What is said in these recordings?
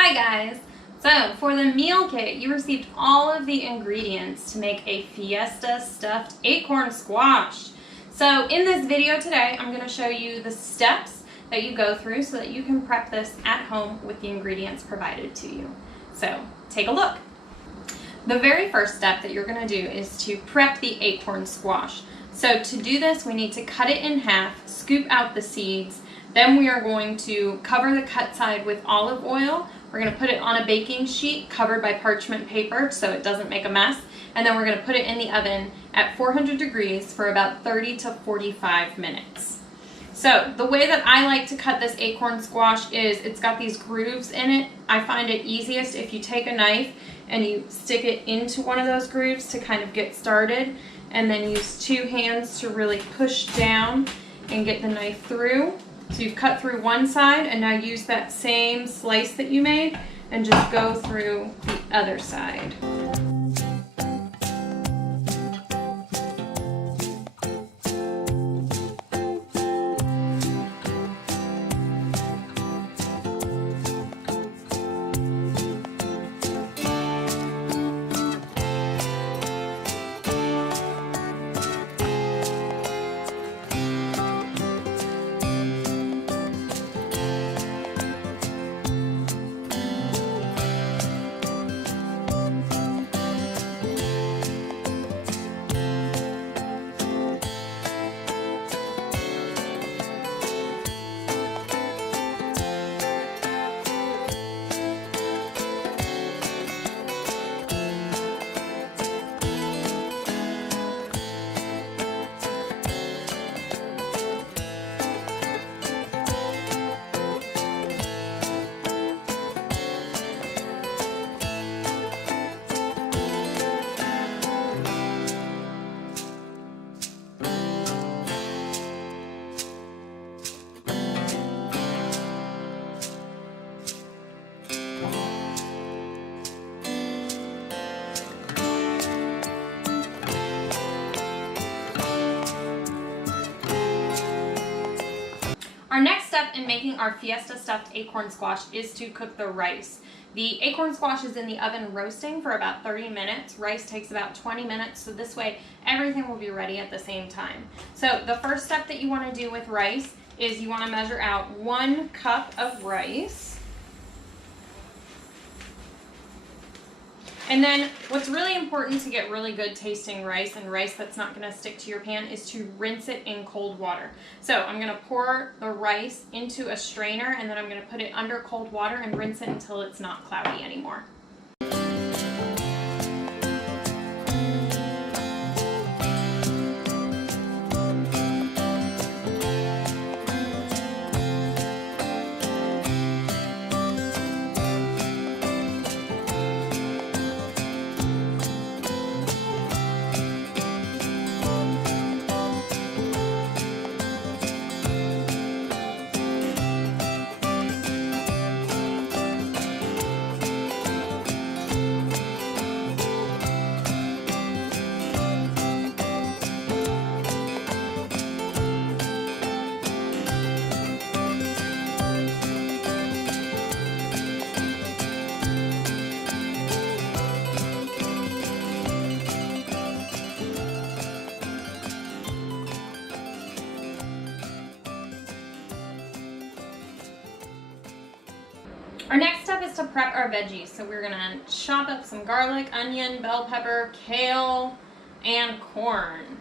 Hi guys! So for the meal kit, you received all of the ingredients to make a Fiesta stuffed acorn squash. So in this video today, I'm going to show you the steps that you go through so that you can prep this at home with the ingredients provided to you. So take a look. The very first step that you're going to do is to prep the acorn squash. So to do this, we need to cut it in half, scoop out the seeds. Then we are going to cover the cut side with olive oil. We're going to put it on a baking sheet covered by parchment paper so it doesn't make a mess. And then we're going to put it in the oven at 400 degrees for about 30 to 45 minutes. So the way that I like to cut this acorn squash is it's got these grooves in it. I find it easiest if you take a knife and you stick it into one of those grooves to kind of get started, and then use two hands to really push down and get the knife through. So you've cut through one side, and now use that same slice that you made and just go through the other side. Our next step in making our Fiesta stuffed acorn squash is to cook the rice. The acorn squash is in the oven roasting for about 30 minutes. Rice takes about 20 minutes, so this way everything will be ready at the same time. So the first step that you want to do with rice is you want to measure out 1 cup of rice. And then what's really important to get really good tasting rice and rice that's not going to stick to your pan is to rinse it in cold water. So I'm going to pour the rice into a strainer, and then I'm going to put it under cold water and rinse it until it's not cloudy anymore. Our next step is to prep our veggies. So we're gonna chop up some garlic, onion, bell pepper, kale, and corn.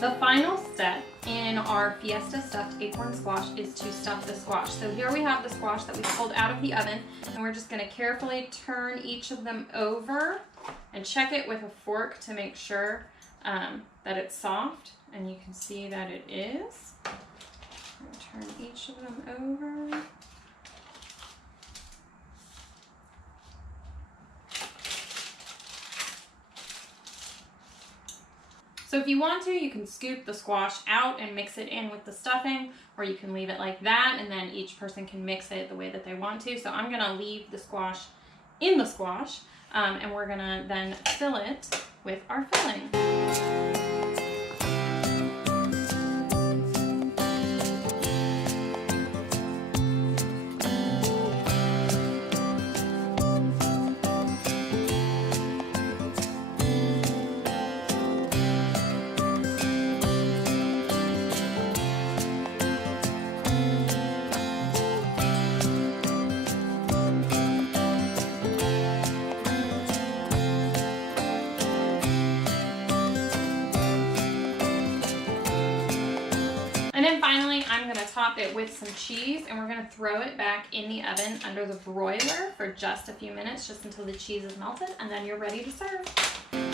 The final step in our Fiesta stuffed acorn squash is to stuff the squash. So here we have the squash that we pulled out of the oven, and we're just going to carefully turn each of them over and check it with a fork to make sure that it's soft, and you can see that it is. Turn each of them over. So if you want to, you can scoop the squash out and mix it in with the stuffing, or you can leave it like that, and then each person can mix it the way that they want to. So I'm gonna leave the squash in the squash, and we're gonna then fill it with our filling. And then finally, I'm going to top it with some cheese, and we're going to throw it back in the oven under the broiler for just a few minutes, just until the cheese is melted, and then you're ready to serve.